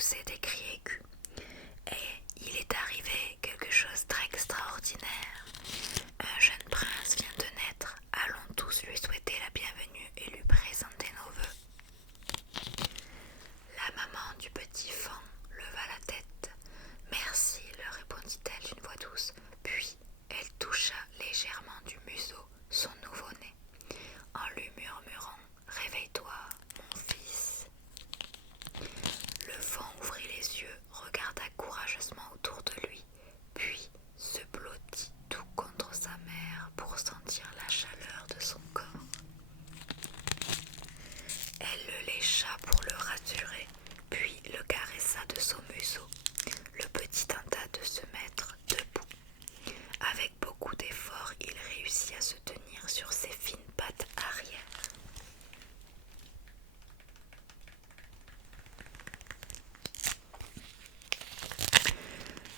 pousser des cris aigus. Et il est arrivé quelque chose d'extraordinaire. Un jeune prince vient de naître. Allons tous lui souhaiter la bienvenue et lui présenter nos vœux. La maman du petit faon leva la tête. Merci, leur répondit-elle d'une voix douce. Puis elle toucha légèrement du museau son nouveau-né, en lui murmurant « Réveille-toi, mon fils ». Le faon ouvrit les yeux, regarda courageusement autour de lui, puis se blottit tout contre sa mère pour sentir la chaleur de son corps. Elle le lécha pour le rassurer, puis le caressa de son museau. Le petit tenta de se mettre debout. Avec beaucoup d'efforts, il réussit à se tenir sur ses fines pattes arrière.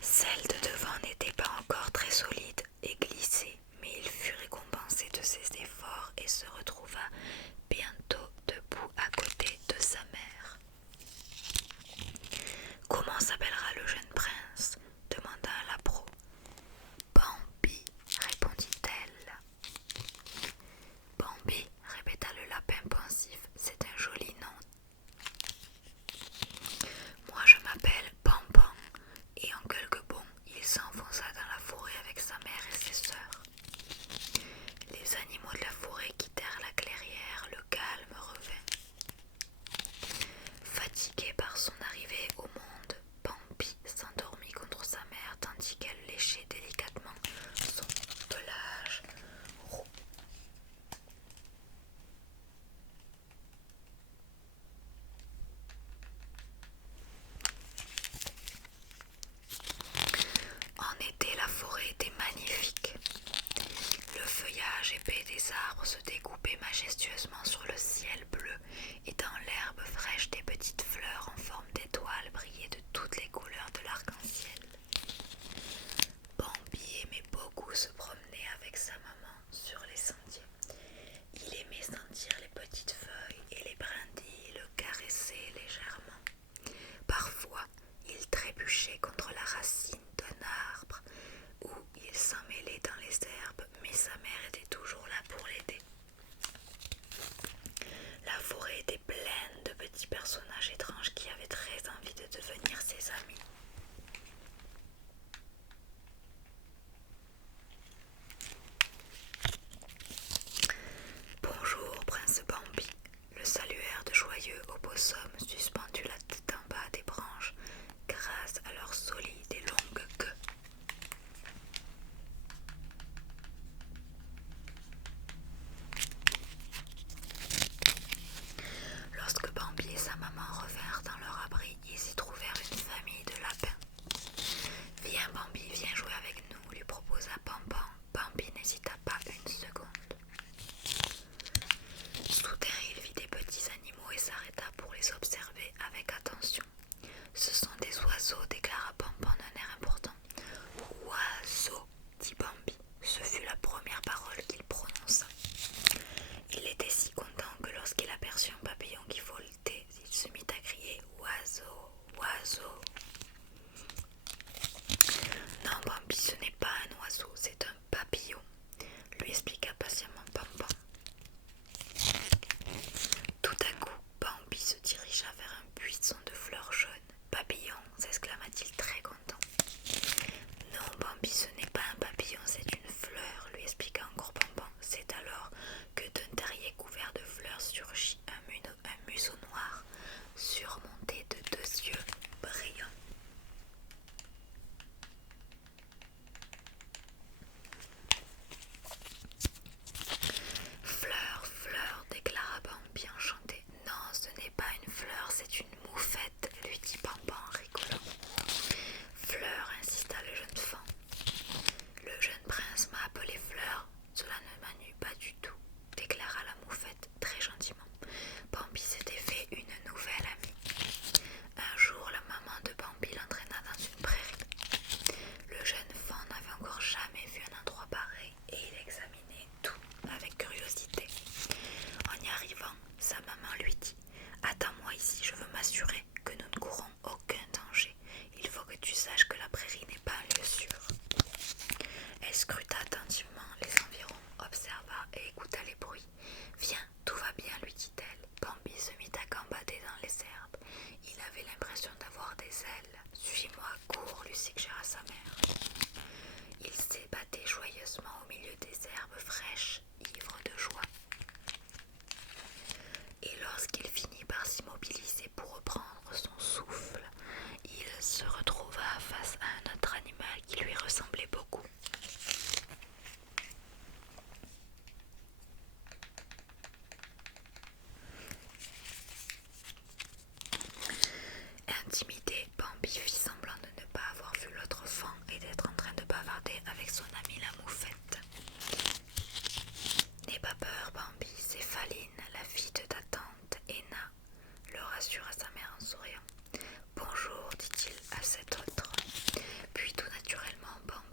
Celle de devant n'était pas encore très solide et glissait, mais il fut récompensé de ses efforts et se retrouva bientôt debout à côté de sa mère. « Comment s'appellera le jeune prince ?» demanda la pro. « Bambi, répondit-elle. « Bambi, répéta le lapin pensif, c'est un joli nom. Moi je m'appelle Pampan. » Et en quelques bonds, il s'enfonça dans la forêt avec sa mère et ses sœurs. Les animaux de la forêt quittèrent la clairière, le calme revint. Fatigué par son arrivée au monde, Bambi s'endormit contre sa mère tandis qu'elle léchait délicatement son pelage roux. En été, la forêt était magnifique. Le feuillage épais des arbres se découpait majestueusement sur le ciel bleu et dans l'herbe fraîche des petites fleurs en forme d'étoiles brillaient de toutes les couleurs de l'arc-en-ciel. Bambi aimait beaucoup se promener avec sa maman sur les sentiers. Il aimait sentir les petites feuilles et les brindilles le caresser légèrement. Parfois, il trébuchait contre la racine d'un arbre où il s'emmêlait dans les herbes, mais sa mère était toujours là pour l'aider. La forêt était pleine de petits personnages étranges qui avaient très envie de devenir ses amis. Bonjour, prince Bambi, le saluèrent de joyeux opossums suspendus la tête en bas des branches grâce à leur solide et longue queue. Lorsque Bambi et sa maman ailes. Suis-moi, cours, lui suggéra sa mère. Il s'ébattait joyeusement au milieu des herbes fraîches, ivre de joie. Et lorsqu'il finit par s'immobiliser pour reprendre son souffle, il se retrouva face à un autre animal qui lui ressemblait beaucoup. Intimidé, Bambi fit semblant de ne pas avoir vu l'autre fan et d'être en train de bavarder avec son ami la moufette. N'aie pas peur, Bambi, c'est Faline, la fille de ta tante, Enna, le rassura sa mère en souriant. Bonjour, dit-il à cet autre. Puis tout naturellement, Bambi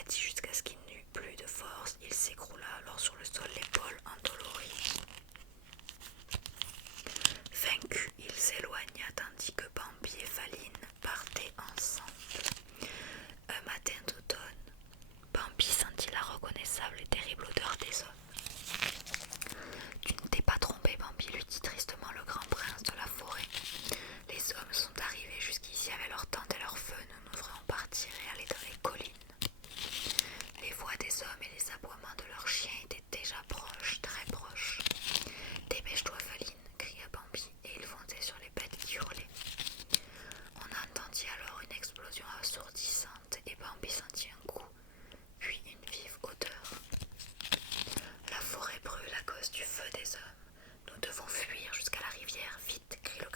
combattit jusqu'à ce qu'il n'eût plus de force. Il s'écroula alors sur le sol, l'épaule endolorie. Vaincu, il s'éloigna tandis que Bambi et Faline partaient ensemble. Un matin d'automne, Bambi sentit la reconnaissable et terrible odeur des hommes. Tu ne t'es pas trompé, Bambi, lui dit tristement le grand prince de la forêt. Les hommes sont arrivés jusqu'ici avec leurs tentes et leurs feux. Nous devrions partir et aller dans les collines. Les voix des hommes et les aboiements de leurs chiens étaient déjà proches, très proches. Dépêche-toi, Faline, cria Bambi, et il fondait sur les bêtes qui hurlaient. On entendit alors une explosion assourdissante et Bambi sentit un coup, puis une vive odeur. La forêt brûle à cause du feu des hommes. Nous devons fuir jusqu'à la rivière, vite, crie le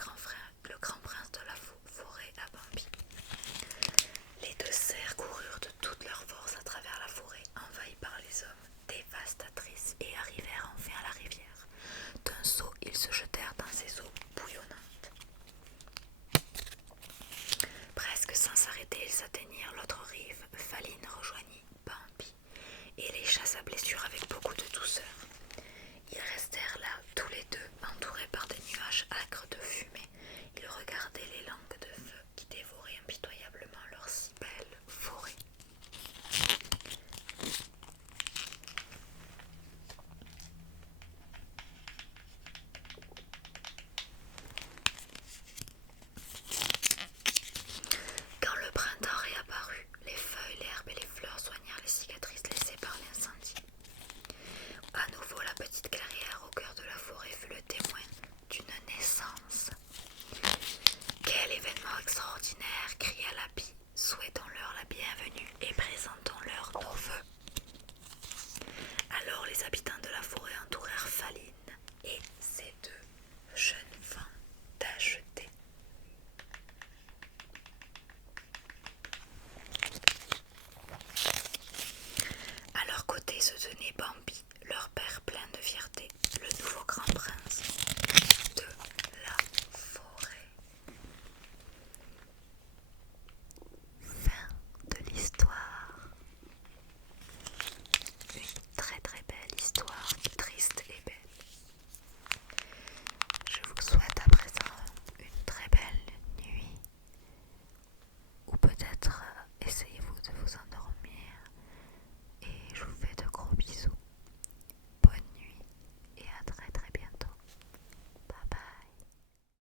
grand prince de la forêt à Bambi. Les deux cerfs coururent de toute leur force à travers la forêt, envahis par les hommes, dévastatrices, et arrivèrent enfin à la rivière. D'un saut, ils se jetèrent dans ses eaux bouillonnantes. Presque sans s'arrêter, ils atteignirent l'autre rive. Faline rejoignit Bambi et les chassa à blessure avec beaucoup de douceur.